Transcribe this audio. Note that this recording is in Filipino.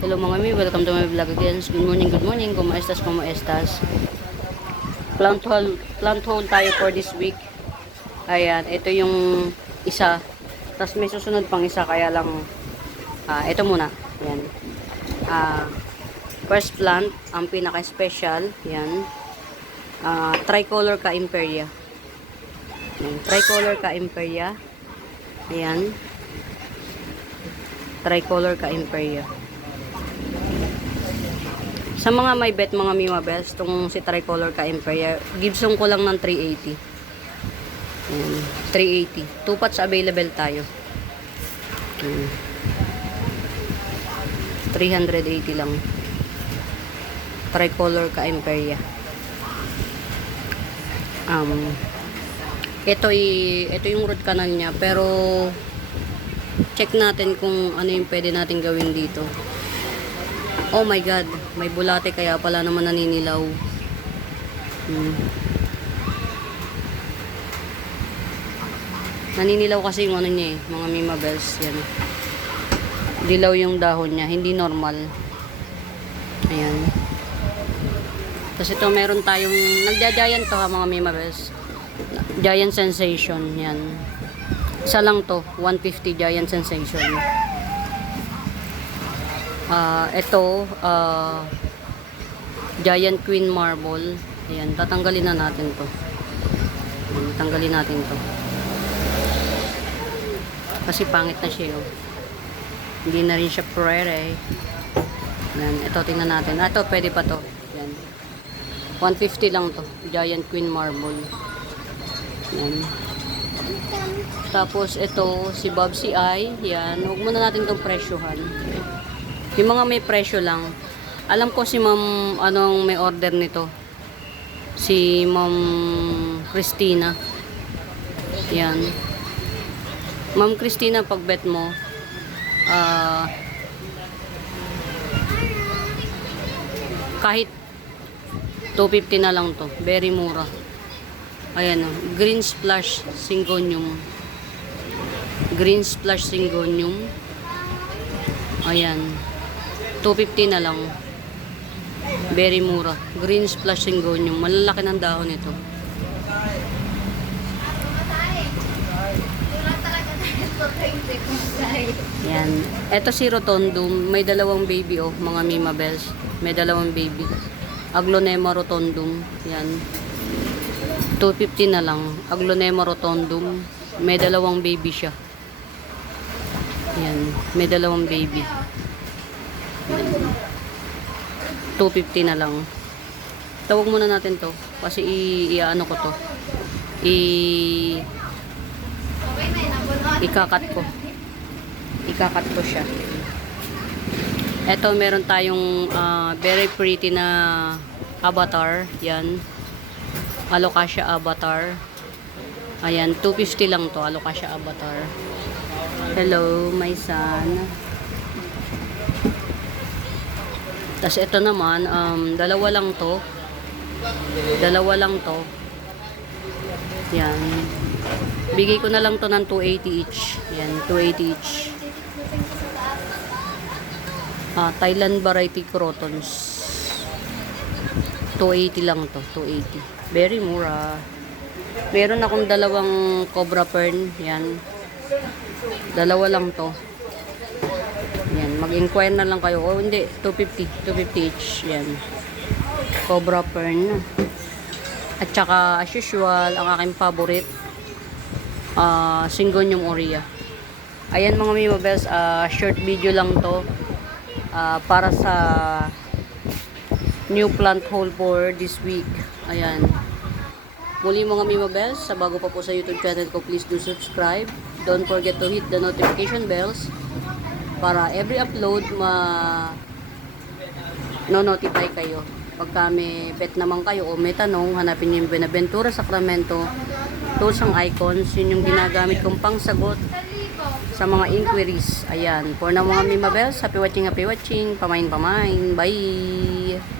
Hello mga mi, welcome to my vlog again. Good morning, como estas, como estas. Plant haul tayo for this week. Ayan, ito yung isa. Tapos may susunod pang isa, kaya lang, ito muna. Ayan. First plant, ang pinaka-special, yan. Tricolor ka Imperia. Ayan, Tricolor ka Imperia. Ayan. Tricolor ka Imperia. Sa mga may bet, mga Mima Bells, itong si Tricolor ka Imperia, Gibson ko lang ng 380. Ayan, 380. 2 pots available tayo. Ayan. 380 lang. Tricolor ka Imperia. Ito yung root canal niya, pero check natin kung ano yung pwede natin gawin dito. Oh my god, may bulate kaya pala naman naninilaw. Naninilaw kasi yung ano niya mga Mima Bells. Yan. Dilaw yung dahon niya, hindi normal. Ayan. Tapos ito meron tayong, nagja-giant to ha mga Mima Bells. Giant Sensation, yan. Isa lang to, 150 Giant Sensation. Ito, Giant Queen Marble. Ayan, tatanggalin na natin to. Ayan, tanggalin natin to. Kasi pangit na siya, oh. Hindi na rin siya pwede. Ayan, ito, tingnan natin. Ito, pwede pa to. Ayan. 150 lang to. Giant Queen Marble. Ayan. Tapos, ito, si Bobsy Eye. Ayan, huwag muna natin itong presyohan. Yung mga may presyo lang. Alam ko si Ma'am, anong may order nito. Si Ma'am Christina. Yan. Ma'am Christina, pag bet mo, kahit 250 na lang to. Very mura. Ayan o. Green Splash Syngonium. Green Splash Syngonium. Ayan. 250 na lang. Very mura. Green Splash Syngonium. Malalaki ng dahon ito. Yan. Ito si Rotondum. May dalawang baby oh. Mga Mima Bells. May dalawang baby. Aglonema Rotondum. Yan. 250 na lang. Aglonema Rotondum. May dalawang baby siya. Yan. May dalawang baby. 250 na lang. Tawag muna natin to kasi i-ano ko to. Ikakat ko. Ikakat ko siya. Ito meron tayong very pretty na avatar. Yan. Alocasia avatar. Ayan, 250 lang to, Alocasia avatar. Hello, my son. Tapos ito naman, dalawa lang to. Dalawa lang to. Yan. Bigay ko na lang to ng 280 each. Yan, 280 each. Thailand variety crotons. 280 lang to, 280. Very mura. Meron akong dalawang cobra fern. Yan. Dalawa lang to. Yan, mag-inquire na lang kayo. O hindi, 250 each. Yan. Cobra fern. At saka, as usual, ang aking favorite, Syngonium aurea. Ayan mga Mima Bells, short video lang to. Para sa new plant haul for this week. Ayan. Muli mga Mima Bells, sa bago pa po sa YouTube channel ko, please do subscribe. Don't forget to hit the notification bells para every upload no-notify kayo. Pagka may bet naman kayo o may tanong, hanapin niyo yung Buenaventura Sacramento tools ang icons. Yun yung ginagamit kong pangsagot sa mga inquiries. Ayan. For now mga Mima Bells, happy watching. Pamain. Bye!